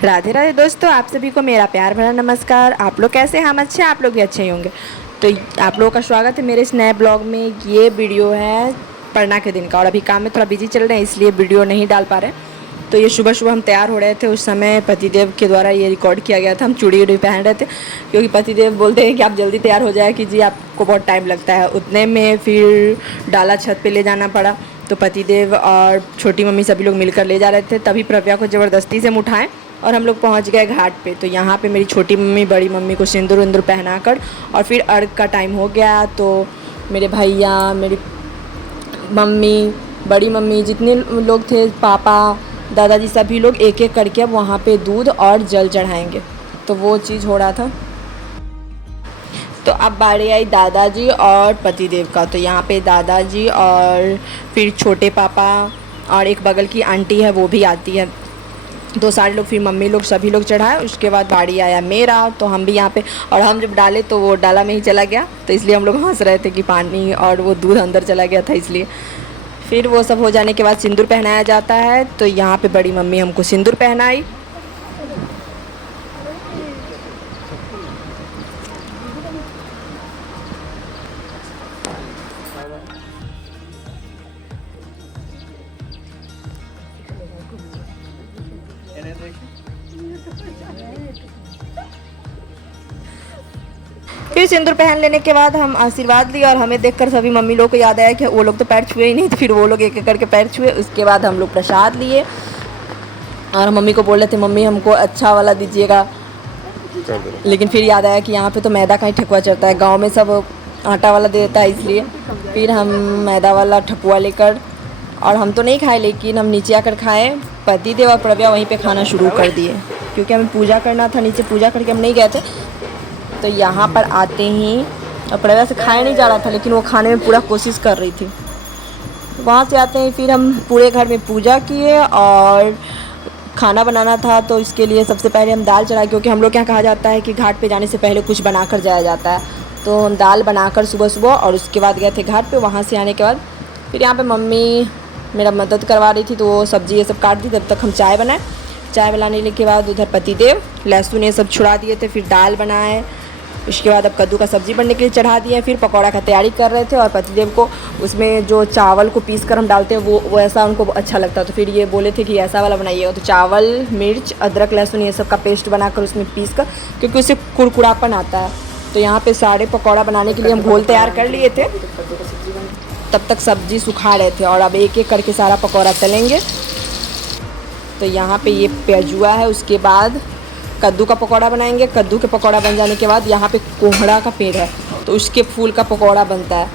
राधे राधे दोस्तों, आप सभी को मेरा प्यार भरा नमस्कार। आप लोग कैसे हैं? हम अच्छे हैं, आप लोग भी अच्छे ही होंगे। तो आप लोगों का स्वागत है मेरे इस नए ब्लॉग में। ये वीडियो है पढ़ना के दिन का, और अभी काम में थोड़ा बिजी चल रहे हैं इसलिए वीडियो नहीं डाल पा रहे। तो ये सुबह सुबह हम तैयार हो रहे थे, उस समय पतिदेव के द्वारा ये रिकॉर्ड किया गया था। हम चूड़ी उड़ी पहन रहे थे क्योंकि पतिदेव बोलते हैं कि आप जल्दी तैयार हो जाए कीजिए, आपको बहुत टाइम लगता है। उतने में फिर डाला छत पे ले जाना पड़ा, तो पतिदेव और छोटी मम्मी सभी लोग मिलकर ले जा रहे थे। तभी प्रव्या को ज़बरदस्ती से हम उठाएं और हम लोग पहुंच गए घाट पे। तो यहाँ पे मेरी छोटी मम्मी बड़ी मम्मी को सिंदूर विंदूर पहनाकर और फिर अर्घ का टाइम हो गया। तो मेरे भैया, मेरी मम्मी, बड़ी मम्मी, जितने लोग थे, पापा, दादाजी, सभी लोग एक एक करके अब वहाँ पे दूध और जल चढ़ाएंगे। तो वो चीज़ हो रहा था। तो अब बारी आई दादाजी और पतिदेव का। तो यहाँ पे दादाजी और फिर छोटे पापा और एक बगल की आंटी है वो भी आती है। तो सारे लोग, फिर मम्मी लोग, सभी लोग चढ़ाए। उसके बाद बारी आया मेरा। तो हम भी यहाँ पे, और हम जब डाले तो वो डाला में ही चला गया। तो इसलिए हम लोग हंस रहे थे कि पानी और वो दूध अंदर चला गया था इसलिए। फिर वो सब हो जाने के बाद सिंदूर पहनाया जाता है। तो यहाँ पे बड़ी मम्मी हमको सिंदूर पहनाई। फिर सिंदूर पहन लेने के बाद हम आशीर्वाद लिए, और हमें देखकर सभी मम्मी लोग को याद आया कि वो लोग तो पैर छुए ही नहीं। तो फिर वो लोग एक एक करके पैर छुए। उसके बाद हम लोग प्रसाद लिए और मम्मी को बोल रहे थे मम्मी हमको अच्छा वाला दीजिएगा। लेकिन फिर याद आया कि यहाँ पे तो मैदा का ही ठकुआ चढ़ता है, गांव में सब आटा वाला दे देता है, इसलिए फिर हम मैदा वाला ठकुआ लेकर, और हम तो नहीं खाए लेकिन हम नीचे आकर खाए। पतिदेव और प्रव्या वहीं पे खाना शुरू कर दिए क्योंकि हमें पूजा करना था। नीचे पूजा करके हम नहीं गए थे। तो यहाँ पर आते ही, और प्रव्या से खाया नहीं जा रहा था लेकिन वो खाने में पूरा कोशिश कर रही थी। वहाँ से आते ही फिर हम पूरे घर में पूजा किए और खाना बनाना था। तो इसके लिए सबसे पहले हम दाल चढ़ाए, क्योंकि हम लोग क्या कहा जाता है कि घाट पे जाने से पहले कुछ बनाकर जाया जाता है। तो हम दाल बनाकर सुबह सुबह, और उसके बाद गए थे घाट पे। वहाँ से आने के बाद फिर यहाँ पे मम्मी मेरा मदद करवा रही थी, तो वो सब्ज़ी ये सब काट दी। तब तक हम चाय बनाए। चाय बनाने के बाद उधर पतिदेव लहसुन ये सब छुड़ा दिए थे। फिर दाल बनाए। उसके बाद अब कद्दू का सब्ज़ी बनने के लिए चढ़ा दिया। फिर पकौड़ा का तैयारी कर रहे थे, और पतिदेव को उसमें जो चावल को पीस कर हम डालते हैं वो ऐसा उनको अच्छा लगता है। तो फिर ये बोले थे कि ऐसा वाला बनाइएगा। तो चावल, मिर्च, अदरक, लहसुन ये सब का पेस्ट बनाकर उसमें पीस कर, क्योंकि उससे कुरकुरापन आता है। तो यहाँ पे सारे पकौड़ा बनाने के लिए हम घोल तैयार कर लिए थे। तब तक सब्ज़ी सुखा रहे थे, और अब एक एक करके सारा पकौड़ा तलेंगे। तो यहाँ पे ये प्याजुआ है। उसके बाद कद्दू का पकौड़ा बनाएंगे। कद्दू के पकौड़ा बन जाने के बाद यहाँ पे कोहड़ा का पेड़ है, तो उसके फूल का पकौड़ा बनता है।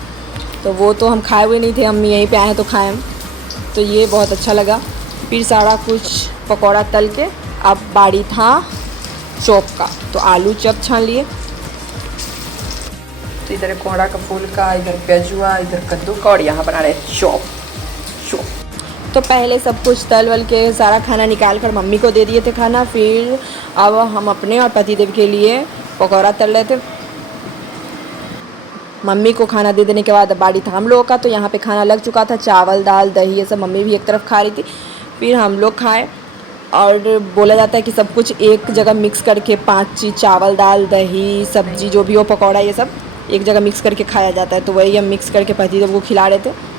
तो वो तो हम खाए हुए नहीं थे, हम यहीं पे आए हैं तो खाएं हम। तो ये बहुत अच्छा लगा। फिर सारा कुछ पकौड़ा तल के अब बारी था चॉप का। तो आलू चॉप छान लिए। तो इधर कोहड़ा का फूल का, इधर प्याजुआ, इधर कद्दू का, और यहाँ बना रहे चॉप। तो पहले सब कुछ तल वल के सारा खाना निकाल कर मम्मी को दे दिए थे खाना। फिर अब हम अपने और पतिदेव के लिए पकौड़ा तल रहे थे। मम्मी को खाना दे देने के बाद बारी था हम लोगों का। तो यहाँ पे खाना लग चुका था, चावल, दाल, दही, ये सब मम्मी भी एक तरफ खा रही थी। फिर हम लोग खाए। और बोला जाता है कि सब कुछ एक जगह मिक्स करके 5 चीज़, चावल, दाल, दही, सब्जी, जो भी हो, पकौड़ा, ये सब एक जगह मिक्स करके खाया जाता है। तो वही हम मिक्स करके पतिदेव को खिला रहे थे।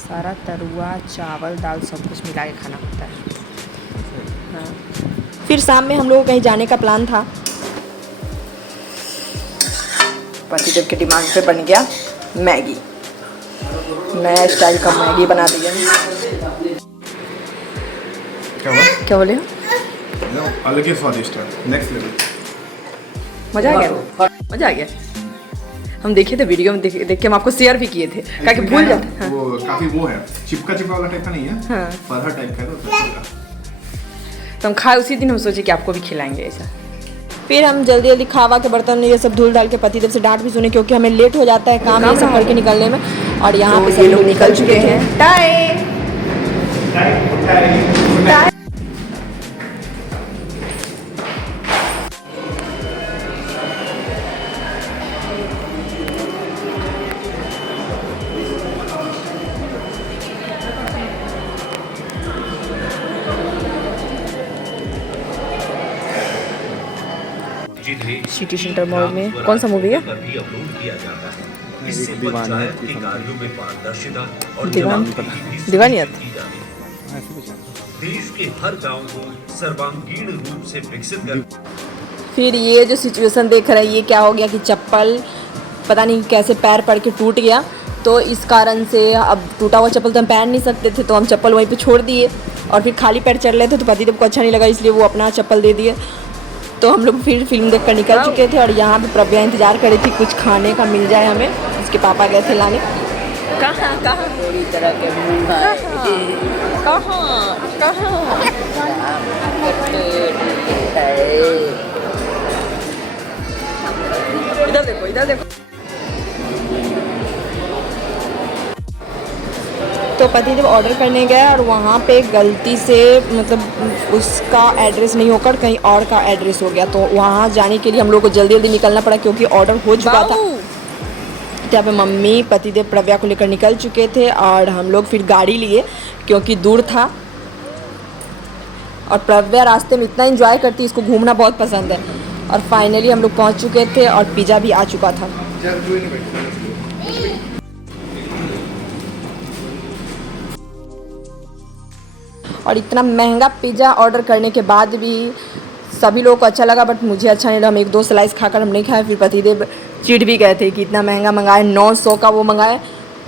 सारा तरुआ, चावल, दाल सब कुछ मिला के खाना होता है। हाँ। फिर शाम में हम लोगों को कहीं जाने का प्लान था। पतिदेव के दिमाग पे बन गया मैगी। नया स्टाइल का मैगी बना दिया। क्या बोले? अलग ही स्वादिष्ट है, नेक्स्ट लेवल। मज़ा आ गया, मज़ा आ गया। हम देखे थे वीडियो में, देख के हम आपको शेयर भी किए थे, ताकि भूल जाते। हाँ। वो काफी वो है, चिपका वाला टाइप का नहीं है। हाँ। फरहा टाइप का है। तो हम खाए उसी दिन, हम सोचे कि आपको भी खिलाएंगे ऐसा। फिर हम जल्दी जल्दी खावा के बर्तन ये सब धुल डाल के पतिदेव से डांट भी सुने, क्योंकि हमें लेट हो जाता है काम ये सब करके निकलने में। और यहाँ पे सभी लोग निकल चुके हैं। टाइम सिटी सेंटर मॉल में। कौन सा मूवी है? दीवानियत। देश के हर गांव को सर्वांगीण रूप से विकसित कर। फिर ये जो सिचुएशन देख रहे हैं, ये क्या हो गया कि चप्पल पता नहीं कैसे पैर पड़ के टूट गया, तो इस कारण से अब टूटा हुआ चप्पल तो हम पहन नहीं सकते थे, तो हम चप्पल वहीं पे छोड़ दिए और फिर खाली पैर चल रहे थे, तो पतिदेव को अच्छा नहीं लगा, इसलिए वो अपना चप्पल दे दिए। तो हम लोग फिर फिल्म देख कर निकल चुके थे और यहाँ पे प्रज्ञा इंतज़ार करी थी कुछ खाने का मिल जाए हमें। उसके पापा गए थे लाने। कहाँ पूरी तरह के इधर देखो, इधर देखो। तो पतिदेव ऑर्डर करने गया और वहाँ पे गलती से मतलब उसका एड्रेस नहीं होकर कहीं और का एड्रेस हो गया, तो वहाँ जाने के लिए हम लोग को जल्दी जल्दी निकलना पड़ा क्योंकि ऑर्डर हो चुका था। यहाँ पे मम्मी पतिदेव प्रज्ञा को लेकर निकल चुके थे और हम लोग फिर गाड़ी लिए क्योंकि दूर था। और प्रज्ञा रास्ते में इतना एंजॉय करती है, इसको घूमना बहुत पसंद है। और फाइनली हम लोग पहुँच चुके थे और पिज़्ज़ा भी आ चुका था। और इतना महंगा पिज़्ज़ा ऑर्डर करने के बाद भी सभी लोगों को अच्छा लगा, बट मुझे अच्छा नहीं लगा। हम 1-2 स्लाइस खाकर हम नहीं खाए। फिर पतिदेव चिढ़ भी गए थे कि इतना महंगा मंगाए, 900 का वो मंगाए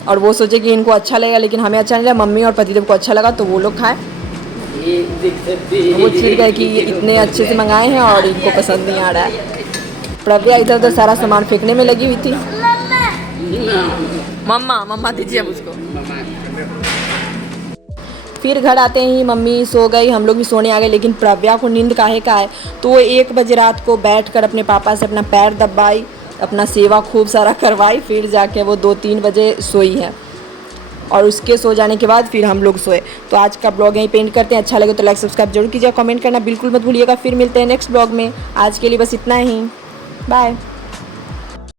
और वो सोचे कि इनको अच्छा लगेगा, लेकिन हमें अच्छा नहीं लगा। मम्मी और पतिदेव को अच्छा लगा तो वो लोग खाए। वो चिढ़ गए कि ये इतने अच्छे से मंगाए हैं और इनको पसंद नहीं आ रहा है। प्रज्ञा इधर उधर सारा सामान फेंकने में लगी हुई थी। मम्मा दीजिए अब उसको। फिर घर आते ही मम्मी सो गई, हम लोग भी सोने आ गए, लेकिन प्रज्ञा को नींद काहे का है, तो वो 1 बजे रात को बैठकर अपने पापा से अपना पैर दबाई, अपना सेवा खूब सारा करवाई, फिर जाके वो 2-3 बजे सोई है। और उसके सो जाने के बाद फिर हम लोग सोए। तो आज का ब्लॉग यहीं पे एंड करते हैं। अच्छा लगे तो लाइक सब्सक्राइब जरूर कीजिएगा, कमेंट करना बिल्कुल मत भूलिएगा। फिर मिलते हैं नेक्स्ट ब्लॉग में। आज के लिए बस इतना ही, बाय।